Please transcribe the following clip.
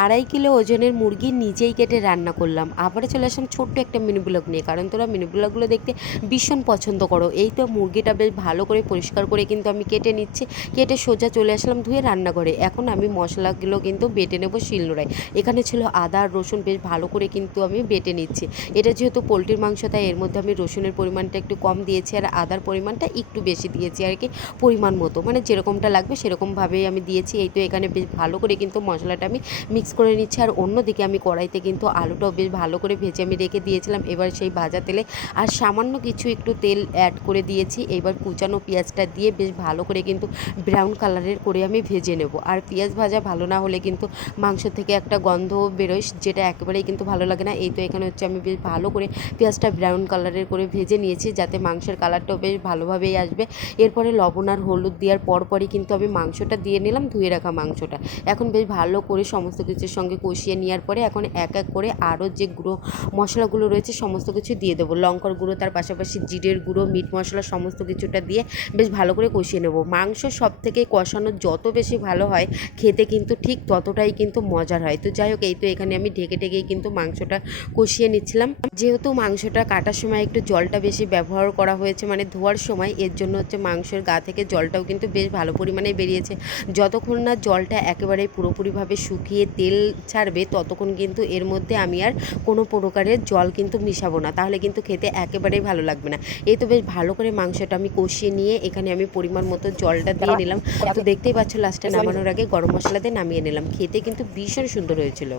2.5 kilo ওজনের মুরগি নিজেই কেটে রান্না করলাম। আবার চলে আসলাম ছোট্ট একটা মিনি ব্লগ নিয়ে, কারণ তোরা মিনি ব্লগগুলো দেখতে ভীষণ পছন্দ করো। এই তো মুরগিটা বেশ ভালো করে পরিষ্কার করে কিন্তু আমি কেটে নিচ্ছি। কেটে সোজা চলে আসলাম ধুয়ে রান্নাঘরে। এখন আমি মশলাগুলো কিন্তু বেটে নেব শিলনোড়ায়। এখানে ছিল আদা আর রসুন, বেশ ভালো করে কিন্তু আমি বেটে নিচ্ছি। এটা যেহেতু পোলট্রির মাংস, তাই এর মধ্যে আমি রসুনের পরিমাণটা একটু কম দিয়েছি আর আদার পরিমাণটা একটু বেশি দিয়েছি আর কি, পরিমাণ মতো, মানে যেরকমটা লাগবে সেরকমভাবেই আমি দিয়েছি। এই তো এখানে বেশ ভালো করে কিন্তু মশলাটা আমি মিক্স করে নিচ্ছি। আর অন্যদিকে আমি কড়াইতে কিন্তু আলুটাও বেশ ভালো করে ভেজে আমি রেখে দিয়েছিলাম। এবার সেই ভাজা তেলে আর সামান্য কিছু একটু তেল অ্যাড করে দিয়েছি। এবার কুচানো পেঁয়াজটা দিয়ে বেশ ভালো করে কিন্তু ব্রাউন কালারের করে আমি ভেজে নেব। আর পেঁয়াজ ভাজা ভালো না হলে কিন্তু মাংস থেকে একটা গন্ধ বেরোয়, যেটা একেবারেই কিন্তু ভালো লাগে না। এই তো এখানে হচ্ছে আমি বেশ ভালো করে পেঁয়াজটা ব্রাউন কালারের করে ভেজে নিয়েছি, যাতে মাংসের কালারটাও বেশ ভালোভাবেই আসবে। এরপরে লবণ আর হলুদ দেওয়ার পরপরই কিন্তু আমি মাংসটা দিয়ে নিলাম, ধুয়ে রাখা মাংসটা। এখন বেশ ভালো করে সমস্ত কিছুর সঙ্গে কষিয়ে নেওয়ার পরে এখন এক এক করে আরও যে গুঁড়ো মশলাগুলো রয়েছে সমস্ত কিছু দিয়ে দেবো। লঙ্কার গুঁড়ো, তার পাশাপাশি জিরের গুঁড়ো, মিট মশলা সমস্ত কিছুটা দিয়ে বেশ ভালো করে কষিয়ে নেব। মাংস সব থেকে কষানো যত বেশি ভালো হয় খেতে কিন্তু ঠিক ততটাই কিন্তু মজার হয়। তো যাই হোক, এই তো এখানে আমি ঢেকে ঢেকেই কিন্তু মাংসটা কষিয়ে নিচ্ছিলাম। যেহেতু মাংসটা কাটার সময় একটু জলটা বেশি ব্যবহার করা হয়েছে, মানে ধোয়ার সময়, এর জন্য হচ্ছে মাংসের গা থেকে জলটাও কিন্তু বেশ ভালো পরিমাণে বেরিয়েছে। যতক্ষণ না জলটা একেবারে পুরোপুরিভাবে শুকিয়ে তেল ছাড়বে ততক্ষণ কিন্তু এর মধ্যে আমি আর কোনো প্রকারের জল কিন্তু মিশাবো না, তাহলে কিন্তু খেতে একেবারেই ভালো লাগবে না। এই তো বেশ ভালো করে মাংসটা আমি কষিয়ে নিয়ে এখানে আমি পরিমাণ মতো জলটা দিয়ে নিলাম। তো দেখতেই পাচ্ছ লাস্টে নামানোর আগে গরম মশলা দিয়ে নামিয়ে নিলাম। খেতে কিন্তু ভীষণ সুন্দর হয়েছিল।